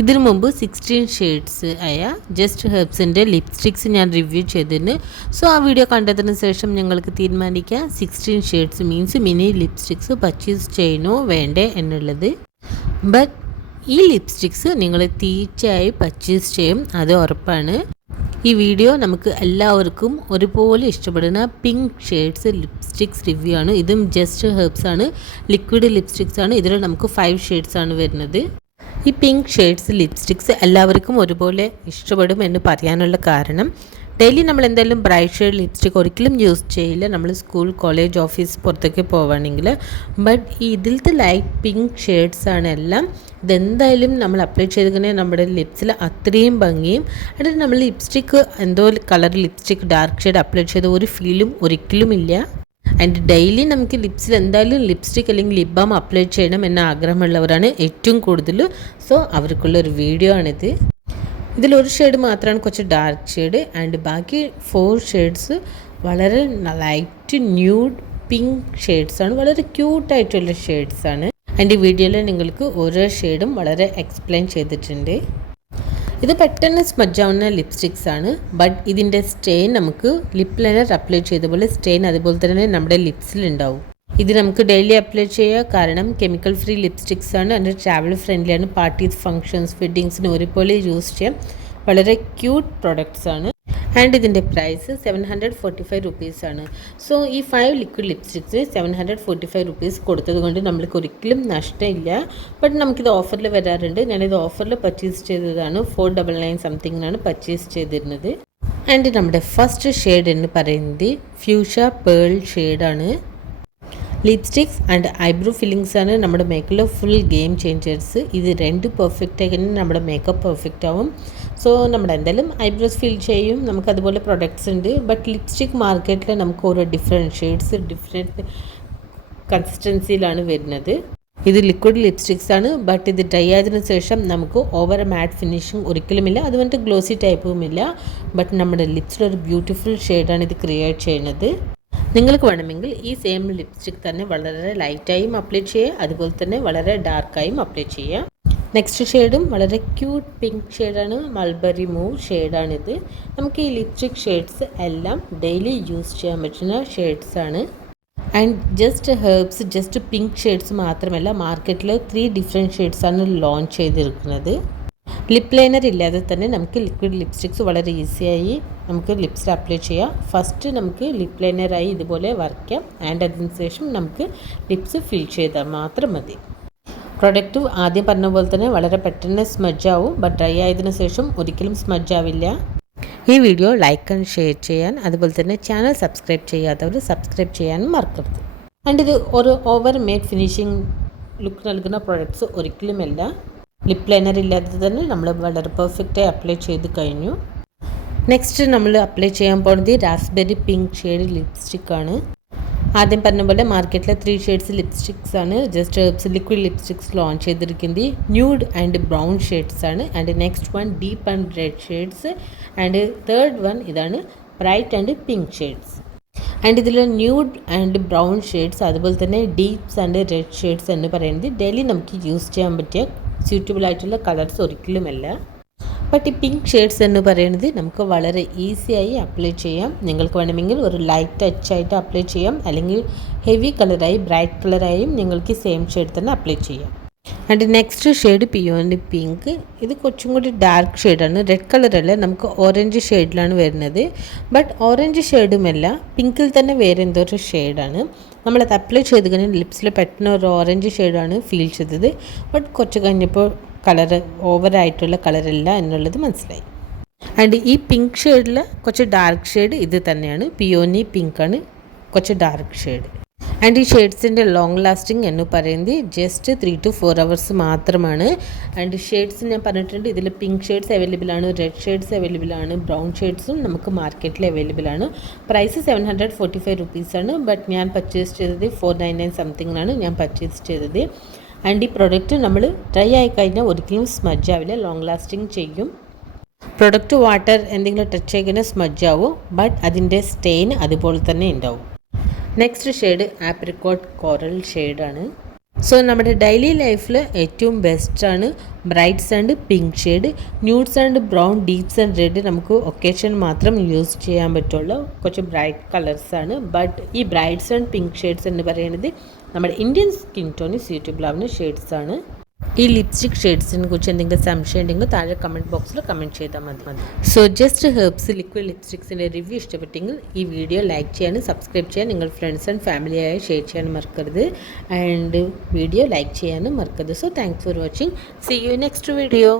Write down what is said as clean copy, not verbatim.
ഇതിനു മുമ്പ് 16 ഷെയ്ഡ്സ് ആയ ജസ്റ്റ് ഹെർബ്സിൻ്റെ ലിപ്സ്റ്റിക്സ് ഞാൻ റിവ്യൂ ചെയ്തിരുന്നു. സോ ആ വീഡിയോ കണ്ടതിന് ശേഷം ഞങ്ങൾക്ക് തീരുമാനിക്കാം 16 shades means mini lipsticks purchase ചെയ്യണോ വേണ്ടേ എന്നുള്ളത്. ബട്ട് ഈ ലിപ്സ്റ്റിക്സ് നിങ്ങൾ തീർച്ചയായും പർച്ചേസ് ചെയ്യും, അത് ഉറപ്പാണ്. ഈ വീഡിയോ നമുക്ക് എല്ലാവർക്കും ഒരുപോലെ ഇഷ്ടപ്പെടുന്ന പിങ്ക് ഷെയ്ഡ്സ് ലിപ്സ്റ്റിക്സ് റിവ്യൂ ആണ്. ഇതും ജസ്റ്റ് ഹെർബ്സ് ആണ്, ലിക്വിഡ് ലിപ്സ്റ്റിക്സ് ആണ്. ഇതിൽ നമുക്ക് 5 ഷെയ്ഡ്സ് ആണ് വരുന്നത്. ഈ പിങ്ക് ഷെയ്ഡ്സ് ലിപ്സ്റ്റിക്സ് എല്ലാവർക്കും ഒരുപോലെ ഇഷ്ടപ്പെടും എന്ന് പറയാനുള്ള കാരണം, ഡെയിലി നമ്മൾ എന്തായാലും ബ്രൈറ്റ് ഷെയ്ഡ് ലിപ്സ്റ്റിക് ഒരിക്കലും യൂസ് ചെയ്യില്ല നമ്മൾ സ്കൂൾ കോളേജ് ഓഫീസ് പുറത്തേക്ക് പോവുകയാണെങ്കിൽ. ബട്ട് ഇതിലത്തെ ലൈറ്റ് പിങ്ക് ഷെയ്ഡ്സ് ആണ് എല്ലാം. ഇതെന്തായാലും നമ്മൾ അപ്ലൈ ചെയ്തിങ്ങനെ നമ്മുടെ ലിപ്സിൽ അത്രയും ഭംഗിയും, എന്നിട്ട് നമ്മൾ ലിപ്സ്റ്റിക്ക് എന്തോ colour lipstick dark shade apply ചെയ്ത ഒരു ഫീലും ഒരിക്കലും ഇല്ല. ആൻഡ് ഡെയിലി നമുക്ക് ലിപ്സിൽ എന്തായാലും ലിപ്സ്റ്റിക് അല്ലെങ്കിൽ ലിപ് ബാം അപ്ലൈ ചെയ്യണം എന്ന ആഗ്രഹമുള്ളവരാണ് ഏറ്റവും കൂടുതൽ. സോ അവർക്കുള്ളൊരു വീഡിയോ ആണിത്. ഇതിലൊരു ഷെയ്ഡ് മാത്രമാണ് കുറച്ച് ഡാർക്ക് ഷെയ്ഡ്, ആൻഡ് ബാക്കി 4 ഷെയ്ഡ്സ് വളരെ ലൈറ്റ് ന്യൂഡ് പിങ്ക് ഷെയ്ഡ്സാണ്, വളരെ ക്യൂട്ടായിട്ടുള്ള ഷെയ്ഡ്സാണ്. ആൻഡ് ഈ വീഡിയോയിൽ നിങ്ങൾക്ക് ഓരോ ഷെയ്ഡും വളരെ എക്സ്പ്ലെയിൻ ചെയ്തിട്ടുണ്ട്. ഇത് പെട്ടെന്ന് സ്മഡ്ജ് ആവുന്ന ലിപ്സ്റ്റിക്സ് ആണ്. ബട്ട് ഇതിൻ്റെ സ്റ്റെയിൻ നമുക്ക് ലിപ് ലൈനർ അപ്ലൈ ചെയ്ത പോലെ സ്റ്റെയിൻ അതുപോലെ തന്നെ നമ്മുടെ ലിപ്സിലുണ്ടാവും. ഇത് നമുക്ക് ഡെയിലി അപ്ലൈ ചെയ്യുക, കാരണം കെമിക്കൽ ഫ്രീ ലിപ്സ്റ്റിക്സ് ആണ്. അതിൻ്റെ ട്രാവൽ ഫ്രണ്ട്ലി ആണ്. പാർട്ടീസ്, ഫംഗ്ഷൻസ്, വെഡ്ഡിങ്സിന് ഒരുപോലെ യൂസ് ചെയ്യാം. വളരെ ക്യൂട്ട് പ്രൊഡക്ട്സ് ആണ്. ആൻഡ് ഇതിൻ്റെ പ്രൈസ് 745 റുപ്പീസ് ആണ്. സോ ഈ 5 ലിക്വിഡ് ലിപ്സ്റ്റിക്സ് 745 റുപ്പീസ് കൊടുത്തത് കൊണ്ട് നമ്മൾക്ക് ഒരിക്കലും നഷ്ടമില്ല. ബട്ട് നമുക്കിത് ഓഫറിൽ വരാറുണ്ട്. ഞാനിത് ഓഫറിൽ പർച്ചേസ് ചെയ്തതാണ്. 499 സംതിങ്ങിനാണ് പർച്ചേസ് ചെയ്തിരുന്നത്. ആൻഡ് നമ്മുടെ ഫസ്റ്റ് ഷെയ്ഡ് എന്ന് പറയുന്നത് ഫ്യൂഷ്യ പേൾ ഷെയ്ഡാണ്. ലിപ്സ്റ്റിക്സ് ആൻഡ് ഐബ്രോ ഫില്ലിങ്സ് ആണ് നമ്മുടെ മേക്കപ്പിൽ ഫുൾ ഗെയിം ചേഞ്ചേഴ്സ്. ഇത് 2 പെർഫെക്റ്റ് ആയി നമ്മുടെ മേക്കപ്പ് പെർഫെക്റ്റ് ആവും. സോ നമ്മുടെ എന്തായാലും ഐബ്രോസ് ഫിൽ ചെയ്യും. നമുക്ക് അതുപോലെ പ്രൊഡക്ട്സ് ഉണ്ട്. ബട്ട് ലിപ്സ്റ്റിക് മാർക്കറ്റിൽ നമുക്ക് ഓരോ ഡിഫറെൻറ്റ് ഷെയ്ഡ്സ് ഡിഫറെൻറ്റ് കൺസിസ്റ്റൻസിയിലാണ് വരുന്നത്. ഇത് ലിക്വിഡ് ലിപ്സ്റ്റിക്സ് ആണ്. ബട്ട് ഇത് ഡ്രൈ ആയതിനു ശേഷം നമുക്ക് ഓവർ മാറ്റ് ഫിനിഷിങ് ഒരിക്കലുമില്ല, അതുകൊണ്ട് ഗ്ലോസി ടൈപ്പുമില്ല. ബട്ട് നമ്മുടെ ലിപ്സിലൊരു ബ്യൂട്ടിഫുൾ ഷെയ്ഡാണ് ഇത് ക്രിയേറ്റ് ചെയ്യുന്നത്. നിങ്ങൾക്ക് വേണമെങ്കിൽ ഈ സെയിം ലിപ്സ്റ്റിക് തന്നെ വളരെ ലൈറ്റായും അപ്ലൈ ചെയ്യുക, അതുപോലെ തന്നെ വളരെ ഡാർക്കായും അപ്ലൈ ചെയ്യുക. നെക്സ്റ്റ് ഷെയ്ഡും വളരെ ക്യൂട്ട് പിങ്ക് ഷെയ്ഡാണ്, മൾബറി മൂവ് ഷെയ്ഡാണിത്. നമുക്ക് ഈ ലിപ്സ്റ്റിക് ഷെയ്ഡ്സ് എല്ലാം ഡെയിലി യൂസ് ചെയ്യാൻ പറ്റുന്ന ഷെയ്ഡ്സാണ്. And Just Herbs just pink shades മാത്രമല്ല, മാർക്കറ്റിൽ 3 ഡിഫറെൻറ്റ് ഷെയ്ഡ്സാണ് ലോഞ്ച് ചെയ്തിരിക്കുന്നത്. ലിപ് ലൈനർ ഇല്ലാതെ തന്നെ നമുക്ക് ലിക്വിഡ് ലിപ്സ്റ്റിക്സ് വളരെ ഈസിയായി നമുക്ക് ലിപ്സിൽ അപ്ലൈ ചെയ്യാം. ഫസ്റ്റ് നമുക്ക് ലിപ് ലൈനറായി ഇതുപോലെ വരയ്ക്കാം. ആൻഡ് അതിന് ശേഷം നമുക്ക് ലിപ്സ് ഫിൽ ചെയ്താൽ മാത്രം മതി. പ്രൊഡക്റ്റ് ആദ്യം പറഞ്ഞ പോലെ തന്നെ വളരെ പെട്ടെന്ന് സ്മഡ്ജ് ആവും. ബട്ട് ഡ്രൈ ആയതിനു ശേഷം ഒരിക്കലും സ്മഡ്ജ് ആവില്ല. ഈ വീഡിയോ ലൈക്ക് ആൻഡ് ഷെയർ ചെയ്യാൻ, അതുപോലെ തന്നെ ചാനൽ സബ്സ്ക്രൈബ് ചെയ്യാത്തവർ സബ്സ്ക്രൈബ് ചെയ്യാനും മറക്കരുത്. ആൻഡ് ഇത് ഒരു ഓവർ മേഡ് ഫിനിഷിംഗ് ലുക്ക് നൽകുന്ന പ്രൊഡക്ട്സ് ഒരിക്കലുമല്ല. ലിപ് ലൈനർ ഇല്ലാതെ തന്നെ നമ്മൾ വളരെ പെർഫെക്റ്റായി അപ്ലൈ ചെയ്ത് കഴിഞ്ഞു. നെക്സ്റ്റ് നമ്മൾ അപ്ലൈ ചെയ്യാൻ പോകുന്നത് റാസ്ബെറി പിങ്ക് ഷെയ്ഡ് ലിപ്സ്റ്റിക് ആണ്. ആദ്യം പറഞ്ഞ പോലെ മാർക്കറ്റിലെ 3 ഷെയ്ഡ്സ് ലിപ്സ്റ്റിക്സ് ആണ് Just Herbs liquid lipsticks launch ചെയ്തിരിക്കുന്നത്. ന്യൂഡ് ആൻഡ് ബ്രൗൺ ഷെയ്ഡ്സ് ആണ്. And next one deep and red shades. And third one ഇതാണ് bright and pink shades. And ഇതിൽ ന്യൂഡ് ആൻഡ് ബ്രൗൺ ഷെയ്ഡ്സ് അതുപോലെ തന്നെ ഡീപ്സ് ആൻഡ് റെഡ് ഷെയ്ഡ്സ് എന്ന് പറയുന്നത് daily നമുക്ക് use ചെയ്യാൻ പറ്റിയ സ്യൂട്ടബിൾ ആയിട്ടുള്ള കളേഴ്സ് ഒരിക്കലുമല്ല. ബട്ട് ഈ പിങ്ക് ഷെയ്ഡ്സ് എന്ന് പറയുന്നത് നമുക്ക് വളരെ ഈസിയായി അപ്ലൈ ചെയ്യാം. നിങ്ങൾക്ക് വേണമെങ്കിൽ ഒരു ലൈറ്റ് ടച്ച് ആയിട്ട് അപ്ലൈ ചെയ്യാം, അല്ലെങ്കിൽ ഹെവി കളറായി ബ്രൈറ്റ് കളറായും നിങ്ങൾക്ക് സെയിം ഷെയ്ഡ് തന്നെ അപ്ലൈ ചെയ്യാം. And next shade peony pink. ഇത് കുറച്ചും കൂടി ഡാർക്ക് ഷെയ്ഡാണ്, റെഡ് കളറല്ല, നമുക്ക് ഓറഞ്ച് ഷെയ്ഡിലാണ് വരുന്നത്. ബട്ട് ഓറഞ്ച് ഷെയ്ഡുമല്ല, പിങ്കിൽ തന്നെ വേറെ എന്തോ ഒരു ഷെയ്ഡാണ്. നമ്മളത് അപ്ലൈ ചെയ്ത് കഴിഞ്ഞാൽ ലിപ്സിൽ പെട്ടെന്ന് ഒരു ഓറഞ്ച് ഷെയ്ഡാണ് ഫീൽ ചെയ്തത്. ബട്ട് കുറച്ച് കഴിഞ്ഞപ്പോൾ കളറ് ഓവറായിട്ടുള്ള കളറല്ല എന്നുള്ളത് മനസ്സിലായി. ആൻഡ് ഈ പിങ്ക് ഷെയ്ഡിൽ കുറച്ച് ഡാർക്ക് ഷെയ്ഡ് ഇത് തന്നെയാണ്, പിയോണി പിങ്ക് ആണ്, കുറച്ച് ഡാർക്ക് ഷെയ്ഡ്. ആൻഡ് ഈ ഷെയ്ഡ്സിൻ്റെ ലോങ് ലാസ്റ്റിംഗ് എന്ന് പറയുന്നത് ജസ്റ്റ് 3 to 4 hours മാത്രമാണ്. ആൻഡ് ഷെയ്ഡ്സ് ഞാൻ പറഞ്ഞിട്ടുണ്ട്, ഇതിൽ പിങ്ക് ഷെയ്ഡ്സ് അവൈലബിൾ ആണ്, റെഡ് ഷെയ്ഡ്സ് അവൈലബിൾ ആണ്, ബ്രൗൺ ഷെയ്ഡ്സും നമുക്ക് മാർക്കറ്റിൽ അവൈലബിൾ ആണ്. പ്രൈസ് 745 റുപ്പീസാണ്. ബട്ട് ഞാൻ പർച്ചേസ് ചെയ്തത് 499 സംതിങ്ങിനാണ് ഞാൻ പർച്ചേസ് ചെയ്തത്. ആൻഡ് ഈ പ്രൊഡക്റ്റ് നമ്മൾ ഡ്രൈ ആയി കഴിഞ്ഞാൽ ഒരിക്കലും സ്മഡ്ജ് ആവില്ല, ലോങ് ലാസ്റ്റിംഗ് ചെയ്യും. പ്രൊഡക്റ്റ് വാട്ടർ എന്തെങ്കിലും ടച്ച് ചെയ്ത് സ്മഡ്ജ് ആവും, ബട്ട് അതിൻ്റെ സ്റ്റെയിൻ അതുപോലെ തന്നെ ഉണ്ടാവും. നെക്സ്റ്റ് ഷെയ്ഡ് ആപ്രിക്കോട്ട് കോറൽ ഷെയ്ഡാണ്. സോ നമ്മുടെ ഡെയിലി ലൈഫിൽ ഏറ്റവും ബെസ്റ്റാണ് brights and pink shade. Nudes and brown, deeps and red നമുക്ക് ഒക്കേഷൻ മാത്രം യൂസ് ചെയ്യാൻ പറ്റുള്ളൂ. കുറച്ച് ബ്രൈറ്റ് കളേഴ്സാണ്. ബട്ട് ഈ ബ്രൈറ്റ്സ് ആൻഡ് പിങ്ക് ഷെയ്ഡ്സ് എന്ന് പറയുന്നത് നമ്മുടെ ഇന്ത്യൻ സ്കിൻ ടോണിന് സ്യൂട്ടബിൾ ആവുന്ന ഷെയ്ഡ്സാണ്. ഈ ലിപ്സ്റ്റിക് ഷെയ്ഡ്സിനെ കുറിച്ച് എന്തെങ്കിലും സംശയം ഉണ്ടെങ്കിൽ താഴെ കമൻറ്റ് ബോക്സിൽ കമൻറ്റ് ചെയ്താൽ മതി. സോ ജസ്റ്റ് ഹെർബ്സ് ലിക്വിഡ് ലിപ്സ്റ്റിക്സിൻ്റെ റിവ്യൂ ഇഷ്ടപ്പെട്ടെങ്കിൽ ഈ വീഡിയോ ലൈക്ക് ചെയ്യാനും സബ്സ്ക്രൈബ് ചെയ്യാൻ നിങ്ങൾ ഫ്രണ്ട്സ് ആൻഡ് ഫാമിലിയായി ഷെയർ ചെയ്യാനും മറക്കരുത്. ആൻഡ് വീഡിയോ ലൈക്ക് ചെയ്യാനും മറക്കരുത്. So thanks for watching. See you next video.